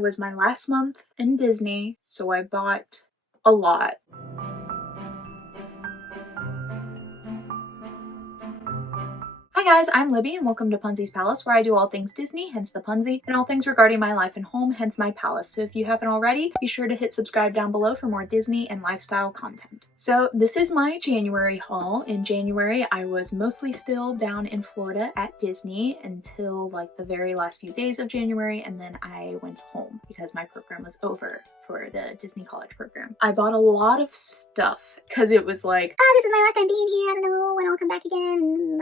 It was my last month in Disney, so I bought a lot. Hi guys, I'm Libby and welcome to Punsy's Palace, where I do all things Disney, hence the Punsy, and all things regarding my life and home, hence my palace. So if you haven't already, be sure to hit subscribe down below for more Disney and lifestyle content. So this is my January haul. In January, I was mostly still down in Florida at Disney until like the very last few days of January, and then I went home because my program was over for the Disney College program. I bought a lot of stuff because it was like, this is my last time being here, I don't know when I'll come back again.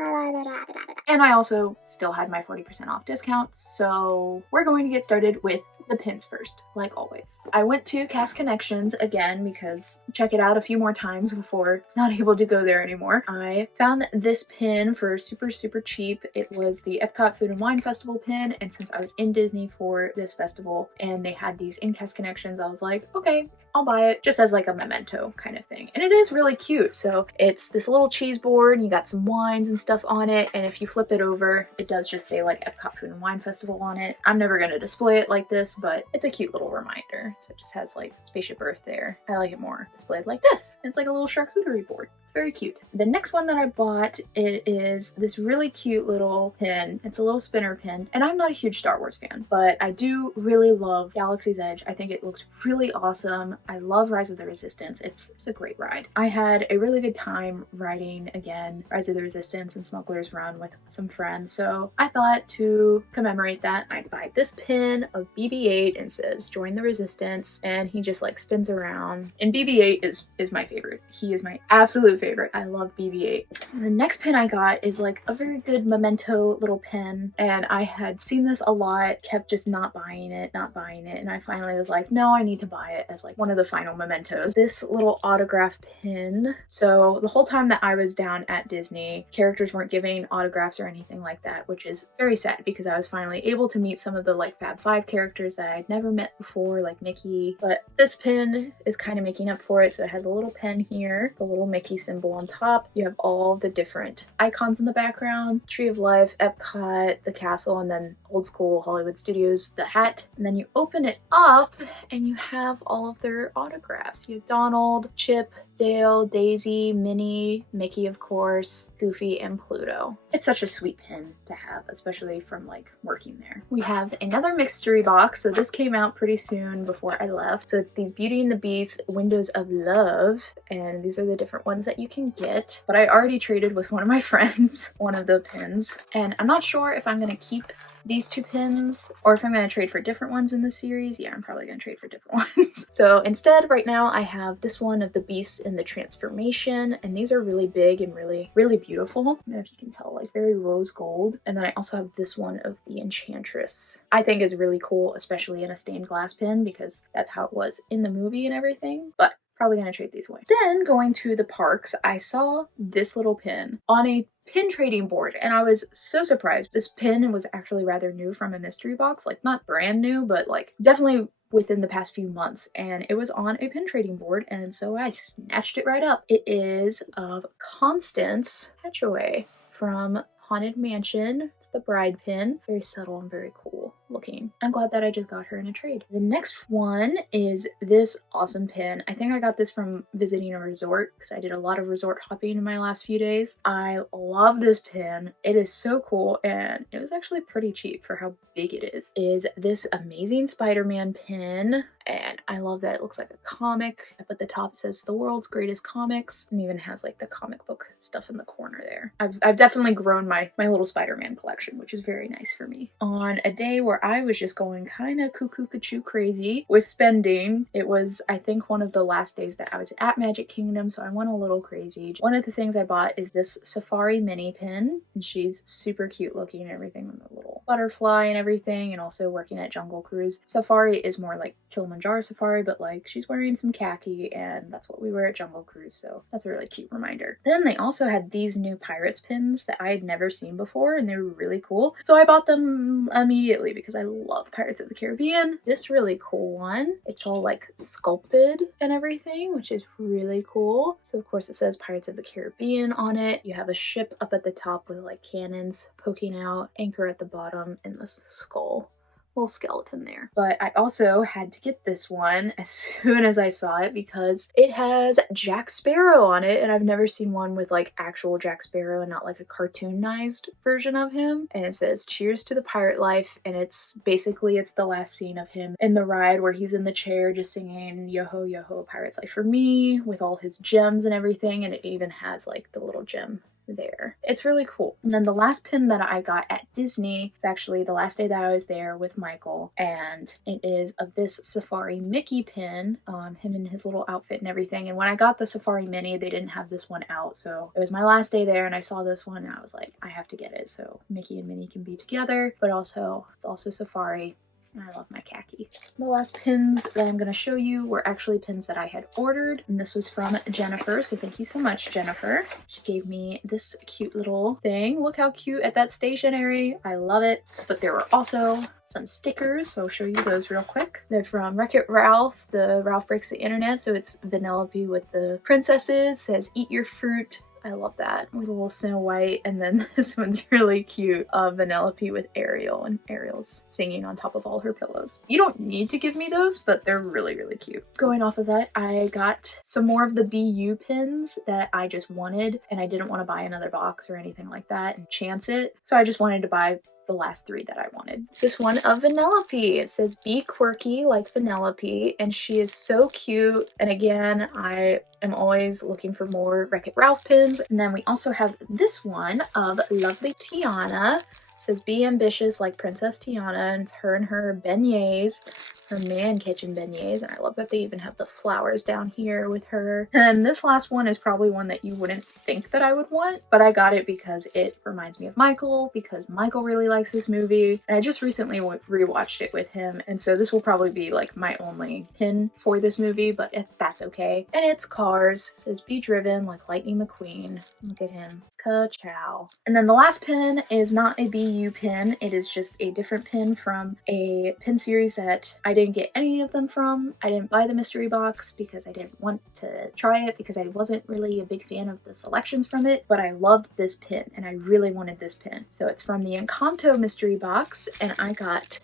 And I also still had my 40% off discount, so we're going to get started with the pins first, like always. I went to Cast Connections again because check it out a few more times before not able to go there anymore. I found this pin for super cheap. It was the Epcot Food and Wine Festival pin, and since I was in Disney for this festival and they had these in Cast Connections, I was like, okay, I'll buy it just as like a memento kind of thing. And it is really cute. So it's this little cheese board and you got some wines and stuff on it. And if you flip it over, it does just say like Epcot Food and Wine Festival on it. I'm never going to display it like this, but it's a cute little reminder. So it just has like Spaceship Earth there. I like it more displayed like this. It's like a little charcuterie board. It's very cute. The next one that I bought, it is this really cute little pin. It's a little spinner pin, and I'm not a huge Star Wars fan, but I do really love Galaxy's Edge. I think it looks really awesome. I love Rise of the Resistance. It's a great ride. I had a really good time riding again Rise of the Resistance and Smuggler's Run with some friends, so I thought to commemorate that, I'd buy this pin of BB-8 and it says join the resistance, and he just like spins around. And BB-8 is my favorite. He is my absolute favorite. I love BB-8. The next pin I got is like a very good memento little pin, and I had seen this a lot, kept just not buying it, and I finally was like, no, I need to buy it as like one of the final mementos. This little autograph pin. So the whole time that I was down at Disney, characters weren't giving autographs or anything like that, which is very sad because I was finally able to meet some of the like Fab 5 characters that I'd never met before, like Mickey. But this pin is kind of making up for it. So it has a little pen here, the little Mickey symbol on top. You have all the different icons in the background, Tree of Life, Epcot, the castle, and then old school Hollywood Studios, the hat. And then you open it up and you have all of their autographs. You have Donald, Chip, Dale, Daisy, Minnie, Mickey of course, Goofy, and Pluto. It's such a sweet pin to have, especially from like working there. We have another mystery box. So this came out pretty soon before I left. So it's these Beauty and the Beast Windows of Love, and these are the different ones that you can get. But I already traded with one of my friends one of the pins, and I'm not sure if I'm gonna keep these two pins or if I'm going to trade for different ones in the series. Yeah, I'm probably going to trade for different ones. So instead, right now I have this one of the Beast in the Transformation, and these are really big and really beautiful. I don't know if you can tell, like very rose gold. And then I also have this one of the Enchantress. I think is really cool, especially in a stained glass pin because that's how it was in the movie and everything. But probably gonna trade these away. Then going to the parks, I saw this little pin on a pin trading board, and I was so surprised. This pin was actually rather new from a mystery box, like not brand new, but like definitely within the past few months, and it was on a pin trading board, and so I snatched it right up. It is of Constance Hatchaway from Haunted Mansion. It's the bride pin. Very subtle and very cool looking. I'm glad that I just got her in a trade. The next one is this awesome pin. I think I got this from visiting a resort because I did a lot of resort hopping in my last few days. I love this pin. It is so cool, and it was actually pretty cheap for how big it is. It is this Amazing Spider-Man pin, and I love that it looks like a comic. Up at the top it says the world's greatest comics, and even has like the comic book stuff in the corner there. I've definitely grown my little Spider-Man collection, which is very nice for me. On a day where I was just going kind of cuckoo crazy with spending, it was I think one of the last days that I was at Magic Kingdom, so I went a little crazy. One of the things I bought is this Safari mini pin, and she's super cute looking and everything, with a little butterfly and everything, and also working at Jungle Cruise. Safari is more like Kilimanjaro Safari, but like she's wearing some khaki, and that's what we wear at Jungle Cruise, so that's a really cute reminder. Then they also had these new Pirates pins that I had never seen before, and they were really cool, so I bought them immediately because I love Pirates of the Caribbean. This really cool one, it's all like sculpted and everything, which is really cool. So of course it says Pirates of the Caribbean on it. You have a ship up at the top with like cannons poking out, anchor at the bottom, and this skull little skeleton there. But I also had to get this one as soon as I saw it because it has Jack Sparrow on it, and I've never seen one with like actual Jack Sparrow and not like a cartoonized version of him. And it says cheers to the pirate life, and it's the last scene of him in the ride where he's in the chair just singing yo ho yo ho, pirate's life for me, with all his gems and everything, and it even has like the little gem there. It's really cool. And then the last pin that I got at Disney, it's actually the last day that I was there with Michael, and it is of this Safari Mickey pin, him in his little outfit and everything. And when I got the Safari Mini, they didn't have this one out, so it was my last day there and I saw this one and I was like, I have to get it so Mickey and Minnie can be together, but also it's also Safari. I love my khaki. The last pins that I'm going to show you were actually pins that I had ordered, and this was from Jennifer, so thank you so much, Jennifer. She gave me this cute little thing. Look how cute at that stationery. I love it. But there were also some stickers, so I'll show you those real quick. They're from Wreck-It Ralph, the Ralph Breaks the Internet, so it's Vanellope with the princesses. It says eat your fruit. I love that, with a little Snow White, and then this one's really cute, Vanellope with Ariel, and Ariel's singing on top of all her pillows. You don't need to give me those, but they're really, really cute. Going off of that, I got some more of the BU pins that I just wanted, and I didn't want to buy another box or anything like that and chance it, so I just wanted to buy the last 3 that I wanted. This one of Vanellope. It says be quirky like Vanellope, and she is so cute. And again, I am always looking for more Wreck-It Ralph pins. And then we also have this one of lovely Tiana. It says be ambitious like Princess Tiana, and it's her and her beignets, her man kitchen beignets, and I love that they even have the flowers down here with her. And this last one is probably one that you wouldn't think that I would want, but I got it because it reminds me of Michael, because Michael really likes this movie, and I just recently rewatched it with him, and so this will probably be like my only pin for this movie, but that's okay. And it's Cars. It says be driven like Lightning McQueen. Look at him. Ka-chow. And then the last pin is not a BU pin, it is just a different pin from a pin series that I didn't get any of them from. I didn't buy the mystery box because I didn't want to try it because I wasn't really a big fan of the selections from it, but I loved this pin and I really wanted this pin. So it's from the Encanto mystery box, and I got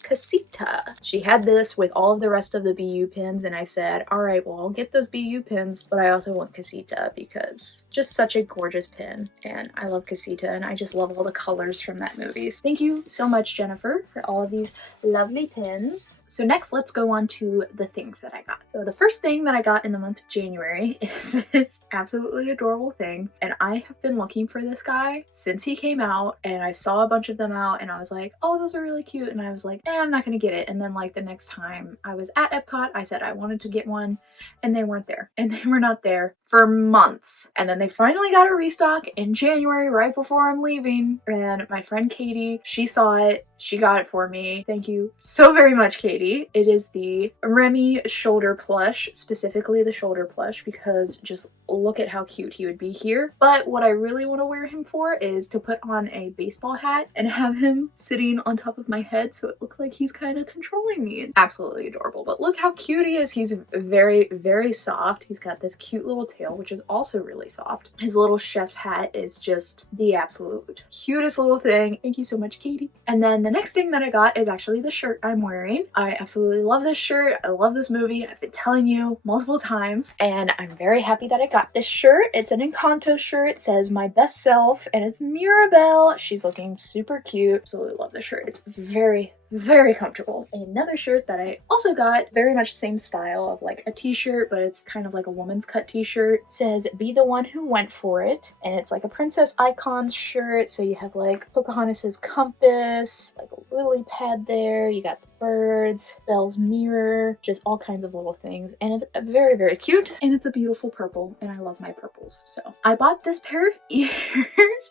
Casita. She had this with all of the rest of the BU pins, and I said, all right, well, I'll get those BU pins, but I also want Casita because just such a gorgeous pin, and I love Casita, and I just love all the colors from that movie. Thank you so much, Jennifer, for all of these lovely pins. So next, let's go on to the things that I got. So the first thing that I got in the month of January is this absolutely adorable thing, and I have been looking for this guy since he came out, and I saw a bunch of them out, and I was like, oh, those are really cute, and I was like, I'm not gonna get it. And then like the next time I was at Epcot, I said I wanted to get one, and they weren't there, and they were not there for months. And then they finally got a restock in January right before I'm leaving, and my friend Katie, she saw it, she got it for me. Thank you so very much, Katie. It is the Remy shoulder plush, specifically the shoulder plush, because just look at how cute he would be here. But what I really want to wear him for is to put on a baseball hat and have him sitting on top of my head so it looks like he's kind of controlling me. It's absolutely adorable. But look how cute he is. He's very, very soft. He's got this cute little tail, which is also really soft. His little chef hat is just the absolute cutest little thing. Thank you so much, Katie. And then the next thing that I got is actually the shirt I'm wearing. I absolutely love this shirt. I love this movie. I've been telling you multiple times, and I'm very happy that I got this shirt. It's an Encanto shirt. It says my best self, and it's Mirabelle. She's looking super cute. Absolutely love this shirt. It's very, very comfortable. Another shirt that I also got, very much the same style of like a t-shirt, but it's kind of like a woman's cut t-shirt. It says be the one who went for it, and it's like a princess icons shirt, so you have like Pocahontas's compass, like a lily pad there, you got the birds, Belle's mirror, just all kinds of little things, and it's very, very cute, and it's a beautiful purple, and I love my purples. So I bought this pair of ears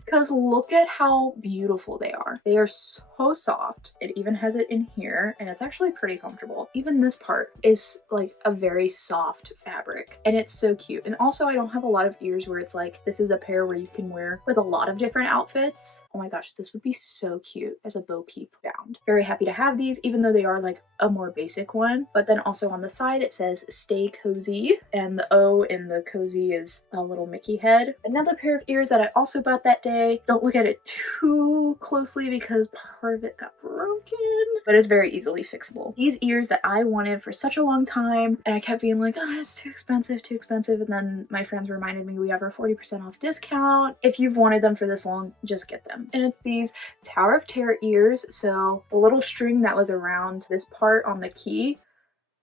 because look at how beautiful they are. They are so soft. It even has it in here, and it's actually pretty comfortable. Even this part is like a very soft fabric, and it's so cute. And also I don't have a lot of ears where it's like this is a pair where you can wear with a lot of different outfits. Oh my gosh, this would be so cute as a Bo Peep band. Very happy to have these, even though they are like a more basic one, but then also on the side it says stay cozy, and the O in the cozy is a little Mickey head. Another pair of ears that I also bought that day. Don't look at it too closely because part of it got broken, but it's very easily fixable. These ears that I wanted for such a long time, and I kept being like, oh, it's too expensive, and then my friends reminded me we have our 40% off discount. If you've wanted them for this long, just get them. And it's these Tower of Terror ears, so the little string that was around this part on the key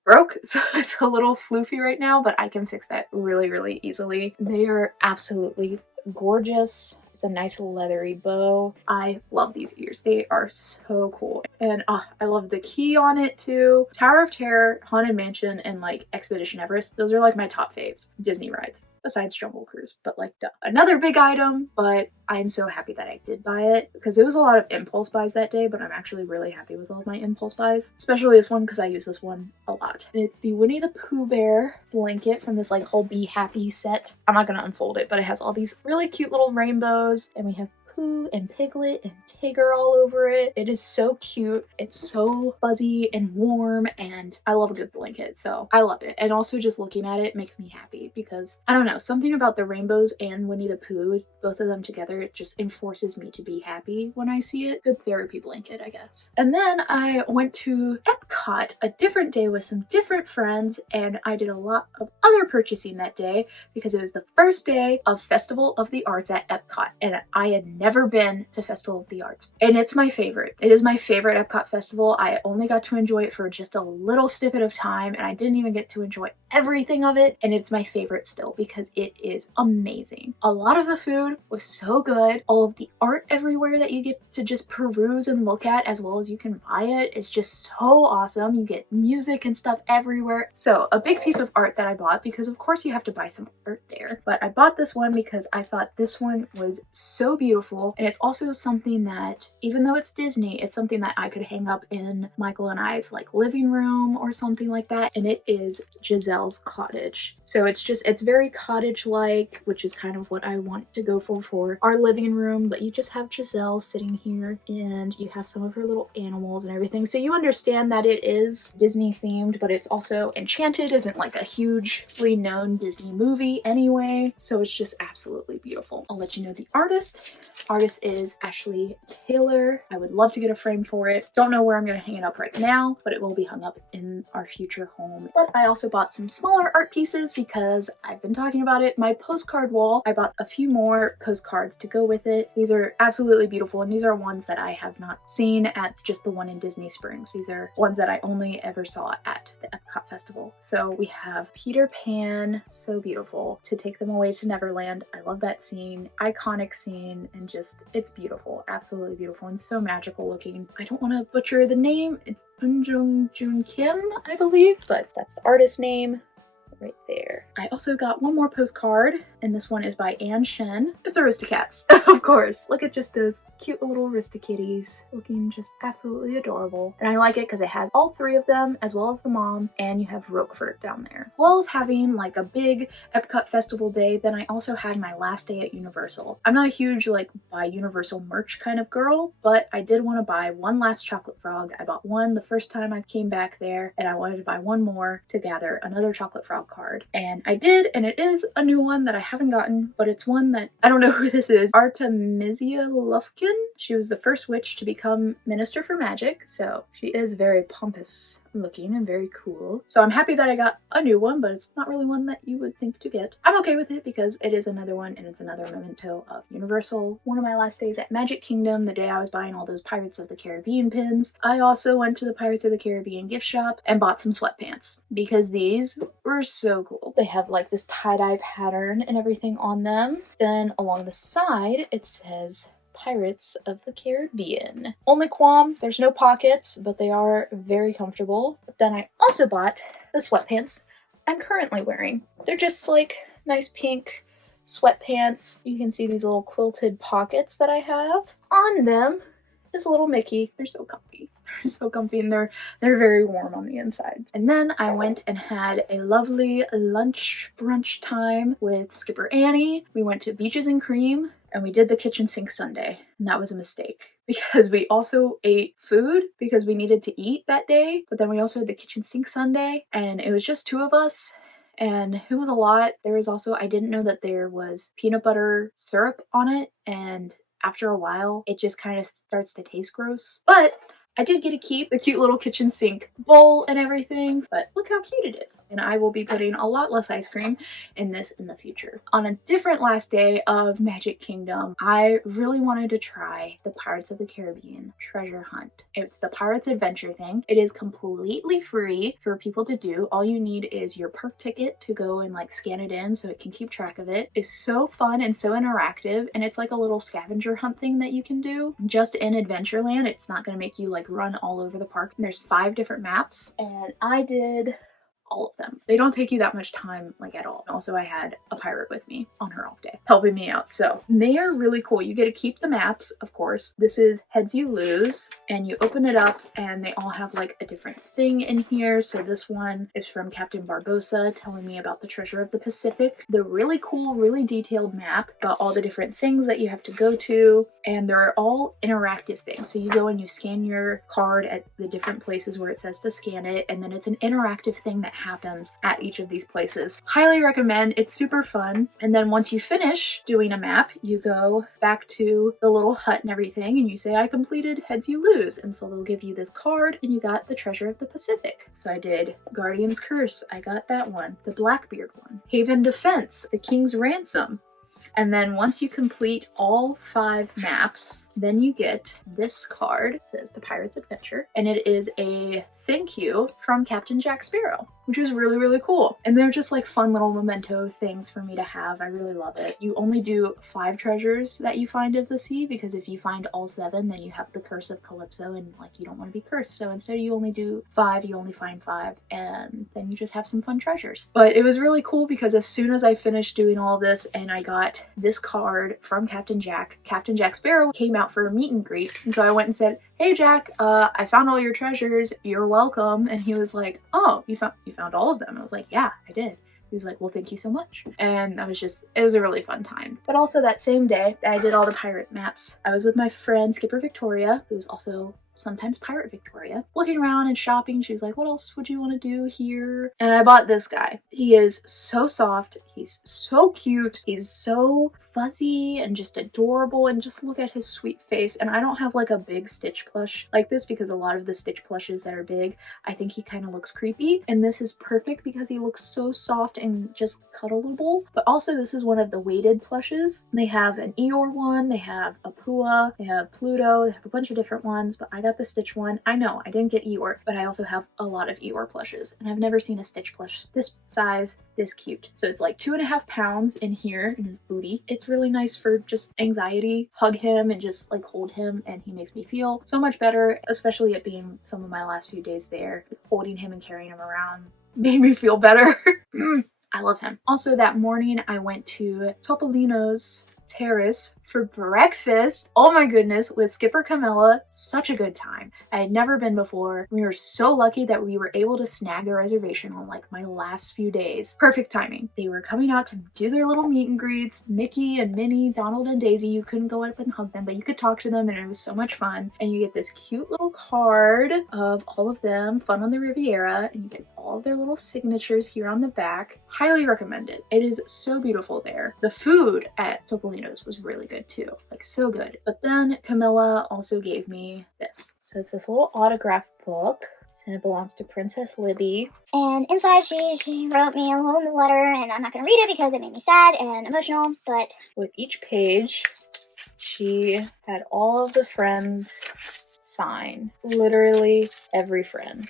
broke, so it's a little floofy right now, but I can fix that really easily. They are absolutely gorgeous. It's a nice leathery bow. I love these ears. They are so cool. And I love the key on it too. Tower of Terror, Haunted Mansion, and like Expedition Everest. Those are like my top faves Disney rides, besides Jungle Cruise, but like duh. Another big item, but I'm so happy that I did buy it because it was a lot of impulse buys that day, but I'm actually really happy with all of my impulse buys, especially this one because I use this one a lot. And it's the Winnie the Pooh Bear blanket from this like whole Be Happy set. I'm not gonna unfold it, but it has all these really cute little rainbows, and we have Pooh and Piglet and Tigger all over it. It is so cute. It's so fuzzy and warm, and I love a good blanket, so I loved it. And also just looking at it makes me happy because I don't know, something about the rainbows and Winnie the Pooh, both of them together, it just enforces me to be happy when I see it. Good therapy blanket, I guess. And then I went to Epcot a different day with some different friends, and I did a lot of other purchasing that day because it was the first day of Festival of the Arts at Epcot, and I had never been to Festival of the Arts, and it's my favorite. It is my favorite Epcot festival. I only got to enjoy it for just a little snippet of time, and I didn't even get to enjoy everything of it, and it's my favorite still because it is amazing. A lot of the food was so good. All of the art everywhere that you get to just peruse and look at, as well as you can buy it, is just so awesome. You get music and stuff everywhere. So a big piece of art that I bought, because of course you have to buy some art there, but I bought this one because I thought this one was so beautiful. And it's also something that, even though it's Disney, it's something that I could hang up in Michael and I's like living room or something like that. And it is Giselle's cottage. So it's very cottage-like, which is kind of what I want to go for our living room. But you just have Giselle sitting here, and you have some of her little animals and everything. So you understand that it is Disney themed, but it's also Enchanted isn't like a hugely known Disney movie anyway. So it's just absolutely beautiful. I'll let you know the artist. Artist is Ashley Taylor. I would love to get a frame for it. Don't know where I'm going to hang it up right now, but it will be hung up in our future home. But I also bought some smaller art pieces because I've been talking about it. My postcard wall, I bought a few more postcards to go with it. These are absolutely beautiful, and these are ones that I have not seen at just the one in Disney Springs. These are ones that I only ever saw at the Epcot Festival. So we have Peter Pan, so beautiful. To Take Them Away to Neverland. I love that scene, iconic scene, and just, it's beautiful, absolutely beautiful, and so magical looking. I don't want to butcher the name. It's Jun Kim, I believe, but that's the artist name right there. I also got one more postcard, and this one is by Anne Shen. It's Aristocats, of course. Look at just those cute little Aristokitties looking just absolutely adorable. And I like it because it has all three of them, as well as the mom, and you have Roquefort down there. As well as having like a big Epcot festival day, then I also had my last day at Universal. I'm not a huge like buy Universal merch kind of girl, but I did want to buy one last chocolate frog. I bought one the first time I came back there, and I wanted to buy one more to gather another chocolate frog card. And I did, and it is a new one that I haven't gotten, but it's one that I don't know who this is. Artemisia Lufkin. She was the first witch to become Minister for Magic, so she is very pompous looking and very cool. So I'm happy that I got a new one, but it's not really one that you would think to get. I'm okay with it because it is another one, and it's another memento of Universal. One of my last days at Magic Kingdom, the day I was buying all those Pirates of the Caribbean pins, I also went to the Pirates of the Caribbean gift shop and bought some sweatpants because these were so cool. They have like this tie-dye pattern and everything on them. Then along the side, it says Pirates of the Caribbean. Only qualm, there's no pockets, but they are very comfortable. But then I also bought the sweatpants I'm currently wearing. They're just like nice pink sweatpants. You can see these little quilted pockets that I have. On them is a little Mickey. They're so comfy. They're so comfy and they're very warm on the inside. And then I went and had a lovely lunch brunch time with Skipper Annie. We went to Beaches and Cream and we did the kitchen sink sundae. And that was a mistake because we also ate food because we needed to eat that day. But then we also had the kitchen sink sundae and it was just 2 of us. And it was a lot. There was also, I didn't know that there was peanut butter syrup on it. And after a while, it just kind of starts to taste gross. But I did get to keep the cute little kitchen sink bowl and everything, but look how cute it is. And I will be putting a lot less ice cream in this in the future. On a different last day of Magic Kingdom, I really wanted to try the Pirates of the Caribbean treasure hunt. It's the Pirates Adventure thing. It is completely free for people to do. All you need is your park ticket to go and like scan it in so it can keep track of it. It's so fun and so interactive, and it's like a little scavenger hunt thing that you can do just in Adventureland. It's not going to make you like run all over the park. And there's 5 different maps and I did all of them. They don't take you that much time like at all. Also, I had a pirate with me on her off day helping me out. So they are really cool. You get to keep the maps, of course. This is Heads You Lose, and you open it up and they all have like a different thing in here. So this one is from Captain Barbossa telling me about the treasure of the Pacific. The really cool, really detailed map about all the different things that you have to go to, and they're all interactive things. So you go and you scan your card at the different places where it says to scan it, and then it's an interactive thing that happens at each of these places. Highly recommend. It's super fun. And then once you finish doing a map, you go back to the little hut and everything and you say, I completed Heads You Lose. And so they'll give you this card and you got the treasure of the Pacific. So I did Guardian's Curse. I got that one. The Blackbeard one. Haven Defense. The King's Ransom. And then once you complete all 5 maps, then you get this card. It says The Pirate's Adventure, and it is a thank you from Captain Jack Sparrow, which is really, really cool. And they're just like fun little memento things for me to have. I really love it. You only do 5 treasures that you find of the sea, because if you find all 7, then you have the Curse of Calypso, and like you don't want to be cursed. So instead you only do 5, you only find 5, and then you just have some fun treasures. But it was really cool because as soon as I finished doing all this and I got this card from Captain Jack Sparrow came out for a meet and greet. And so I went and said, hey Jack, I found all your treasures, you're welcome. And he was like, oh, you found all of them? I was like, yeah, I did. He was like, well, thank you so much. And it was a really fun time. But also that same day that I did all the pirate maps, I was with my friend Skipper Victoria, who's also sometimes Pirate Victoria, looking around and shopping. She was like, what else would you want to do here? And I bought this guy. He is so soft. He's so cute. He's so fuzzy and just adorable, and just look at his sweet face. And I don't have like a big Stitch plush like this because a lot of the Stitch plushes that are big, I think he kind of looks creepy. And this is perfect because he looks so soft and just cuddleable. But also this is one of the weighted plushes. They have an Eeyore one, they have a Pua, they have Pluto, they have a bunch of different ones, but I got the Stitch one. I know I didn't get Eeyore, but I also have a lot of Eeyore plushes, and I've never seen a Stitch plush this size, this cute. So it's like 2.5 pounds in here in his booty. It's really nice for just anxiety. Hug him and just like hold him, and he makes me feel so much better, especially it being some of my last few days there. Holding him and carrying him around made me feel better. I love him. Also that morning I went to Topolino's Terrace for breakfast. Oh my goodness, with Skipper Camella. Such a good time. I had never been before. We were so lucky that we were able to snag a reservation on like my last few days. Perfect timing. They were coming out to do their little meet and greets. Mickey and Minnie, Donald and Daisy, you couldn't go up and hug them, but you could talk to them, and it was so much fun. And you get this cute little card of all of them, Fun on the Riviera, and you get all of their little signatures here on the back. Highly recommend it. It is so beautiful there. The food at Topolino's was really good too, like so good. But then Camilla also gave me this. So it's this little autograph book. And it belongs to Princess Libby. And inside she wrote me a little letter, and I'm not going to read it because it made me sad and emotional, but with each page, she had all of the friends sign. Literally every friend.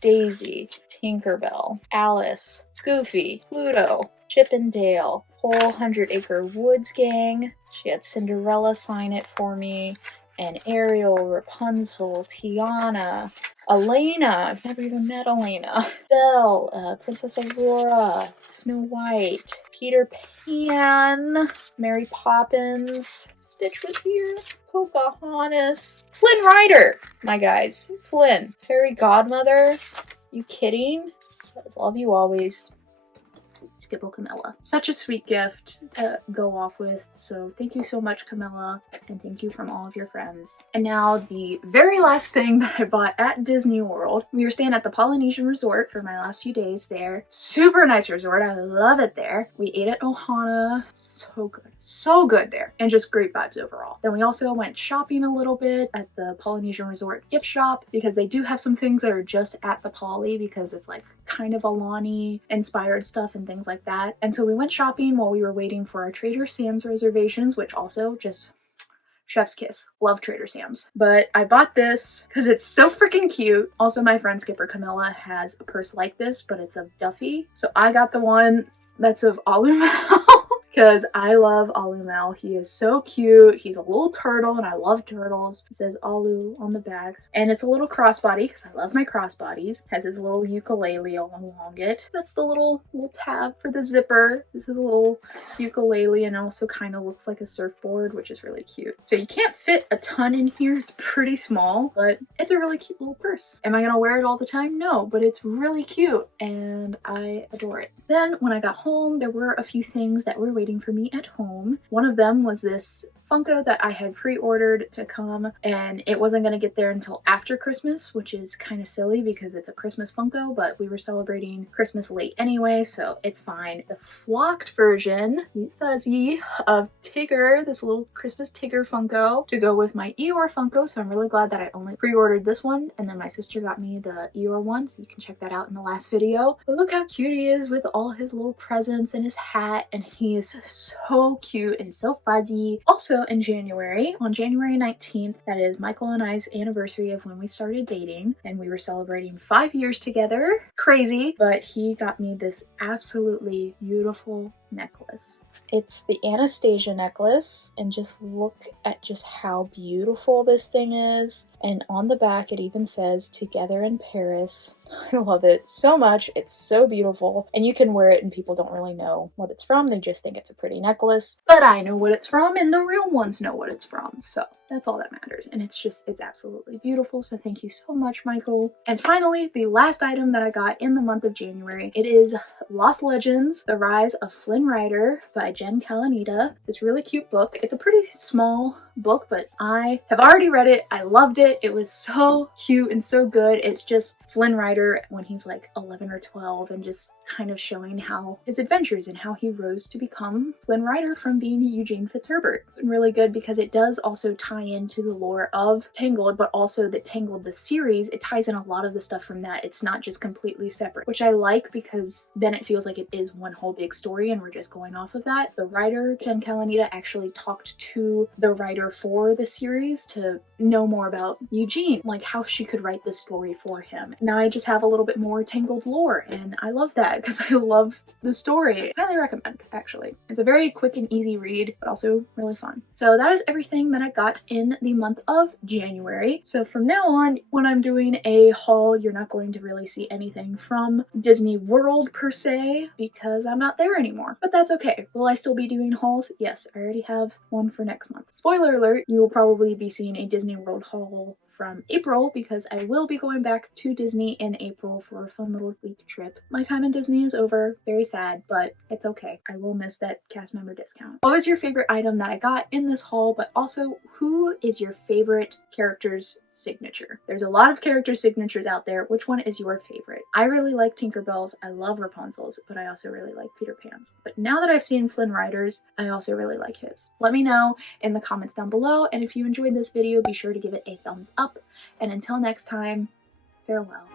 Daisy, Tinkerbell, Alice, Goofy, Pluto, Chip and Dale, whole 100 Acre Woods gang. She had Cinderella sign it for me, and Ariel, Rapunzel, Tiana, Elena, I've never even met Elena. Belle, Princess Aurora, Snow White, Peter Pan, Mary Poppins, Stitch was here, Pocahontas, Flynn Rider, my guys, Flynn, Fairy Godmother, you kidding? Says, love you always. Skibble Camella. Such a sweet gift to go off with, so thank you so much, Camella, and thank you from all of your friends. And now the very last thing that I bought at Disney World. We were staying at the Polynesian Resort for my last few days there. Super nice resort, I love it there. We ate at Ohana, so good there, and just great vibes overall. Then we also went shopping a little bit at the Polynesian Resort gift shop, because they do have some things that are just at the Poly, because it's like kind of Alani inspired stuff and things like that. And so we went shopping while we were waiting for our Trader Sam's reservations, which also just chef's kiss. Love Trader Sam's. But I bought this because it's so freaking cute. Also, my friend Skipper Camilla has a purse like this, but it's of Duffy. So I got the one that's of Alumel. Because I love Alumel. He is so cute. He's a little turtle and I love turtles. It says Alu on the back. And it's a little crossbody because I love my crossbodies. Has his little ukulele all along it. That's the little tab for the zipper. This is a little ukulele and also kind of looks like a surfboard, which is really cute. So you can't fit a ton in here. It's pretty small, but it's a really cute little purse. Am I going to wear it all the time? No, but it's really cute and I adore it. Then when I got home, there were a few things that were waiting for me at home. One of them was this Funko that I had pre-ordered to come, and it wasn't going to get there until after Christmas, which is kind of silly because it's a Christmas Funko, but we were celebrating Christmas late anyway, so it's fine. The flocked version, fuzzy, of Tigger, this little Christmas Tigger Funko to go with my Eeyore Funko, so I'm really glad that I only pre-ordered this one, and then my sister got me the Eeyore one, so you can check that out in the last video. But look how cute he is with all his little presents and his hat, and he is so cute and so fuzzy. Also, in January, on January 19th, that is Michael and I's anniversary of when we started dating, and we were celebrating 5 years together. Crazy, but he got me this absolutely beautiful necklace. It's the Anastasia necklace, and just look at just how beautiful this thing is. And on the back it even says "Together in Paris." I love it so much. It's so beautiful, and you can wear it and people don't really know what it's from. They just think it's a pretty necklace, but I know what it's from and the real ones know what it's from, so that's all that matters. And it's absolutely beautiful, so thank you so much, Michael. And finally, the last item that I got in the month of January, it is Lost Legends: The Rise of Flynn Rider by Jen Kalanita. It's this really cute book. It's a pretty small book, but I have already read it. I loved it. It was so cute and so good. It's just Flynn Rider when he's like 11 or 12 and just kind of showing how his adventures and how he rose to become Flynn Rider from being Eugene Fitzherbert. And really good because it does also tie into the lore of Tangled, but also that Tangled the series, it ties in a lot of the stuff from that. It's not just completely separate, which I like because then it feels like it is one whole big story and we're just going off of that. The writer, Jen Kalanita, actually talked to the writer for the series to know more about Eugene, like how she could write this story for him. Now I just have a little bit more Tangled lore, and I love that because I love the story. Highly recommend, actually. It's a very quick and easy read, but also really fun. So that is everything that I got in the month of January. So from now on, when I'm doing a haul, you're not going to really see anything from Disney World per se, because I'm not there anymore. But that's okay. Will I still be doing hauls? Yes, I already have one for next month. Spoiler alert, you will probably be seeing a Disney World haul from April, because I will be going back to Disney in April for a fun little week trip. My time in Disney is over. Very sad, but it's okay. I will miss that cast member discount. What was your favorite item that I got in this haul, but also who is your favorite character's signature? There's a lot of character signatures out there. Which one is your favorite? I really like Tinkerbell's. I love Rapunzel's, but I also really like Peter Pan's. But now that I've seen Flynn Rider's, I also really like his. Let me know in the comments down below, and if you enjoyed this video, be sure to give it a thumbs up. And until next time, farewell.